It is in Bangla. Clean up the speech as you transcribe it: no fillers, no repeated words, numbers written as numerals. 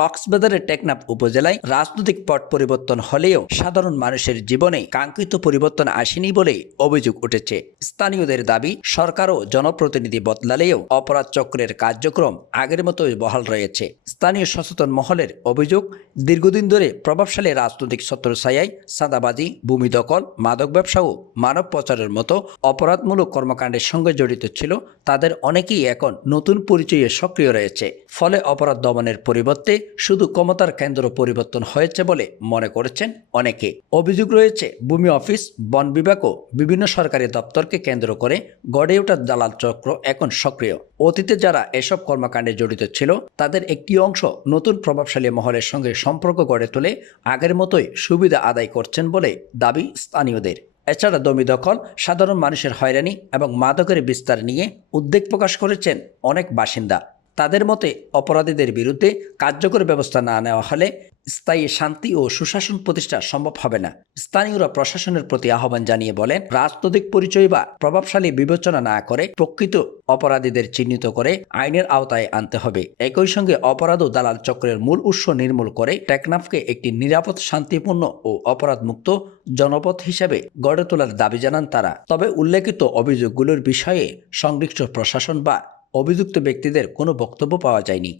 কক্সবাজারের টেকনাফ উপজেলায় রাজনৈতিক পট পরিবর্তন হলেও সাধারণ মানুষের জীবনে কাঙ্ক্ষিত পরিবর্তন আসেনি বলে অভিযোগ উঠেছে। স্থানীয়দের দাবি, সরকার ও জনপ্রতিনিধি বদলালেও অপরাধ চক্রের কার্যক্রম আগের মতোই বহাল রয়েছে। স্থানীয় সচেতন মহলের অভিযোগ, দীর্ঘদিন ধরে প্রভাবশালী রাজনৈতিক ছত্রছায়ায় চাঁদাবাজি, ভূমি দখল, মাদক ব্যবসা ও মানব পাচারের মতো অপরাধমূলক কর্মকাণ্ডের সঙ্গে জড়িত ছিল। তাদের অনেকেই এখন নতুন পরিচয়ে সক্রিয় রয়েছে। ফলে অপরাধ দমনের পরিবর্তে শুধু ক্ষমতার কেন্দ্র পরিবর্তন হয়েছে বলে মনে করছেন অনেকে। অভিযোগ রয়েছে, ভূমি অফিস, বন বিভাগ ও বিভিন্ন সরকারি দপ্তরকে কেন্দ্র করে গড়ে ওঠা দালাল চক্র এখন সক্রিয়। অতীতে যারা এসব কর্মকাণ্ডে জড়িত ছিল তাদের একটি অংশ নতুন প্রভাবশালী মহলের সঙ্গে সম্পর্ক গড়ে তুলে আগের মতোই সুবিধা আদায় করছেন বলে দাবি স্থানীয়দের। এছাড়া জমি দখল, সাধারণ মানুষের হয়রানি এবং মাদকের বিস্তার নিয়ে উদ্বেগ প্রকাশ করেছেন অনেক বাসিন্দা। তাদের মতে, অপরাধীদের বিরুদ্ধে কার্যকর ব্যবস্থা না নেওয়া হলে স্থায়ী শান্তি ও সুশাসন প্রতিষ্ঠা সম্ভব হবে না। স্থানীয়রা প্রশাসনের প্রতি আহ্বান জানিয়ে বলেন, রাজনৈতিক পরিচয় বা প্রভাবশালী বিবেচনা না করে প্রকৃত অপরাধীদের চিহ্নিত করে আইনের আওতায় আনতে হবে। একই সঙ্গে অপরাধ ও দালাল চক্রের মূল উৎস নির্মূল করে টেকনাফকে একটি নিরাপদ, শান্তিপূর্ণ ও অপরাধমুক্ত জনপদ হিসেবে গড়ে তোলার দাবি জানান তারা। তবে উল্লেখিত অভিযোগগুলোর বিষয়ে সংশ্লিষ্ট প্রশাসন বা অভিযুক্ত ব্যক্তিদের কোনো বক্তব্য পাওয়া যায়নি।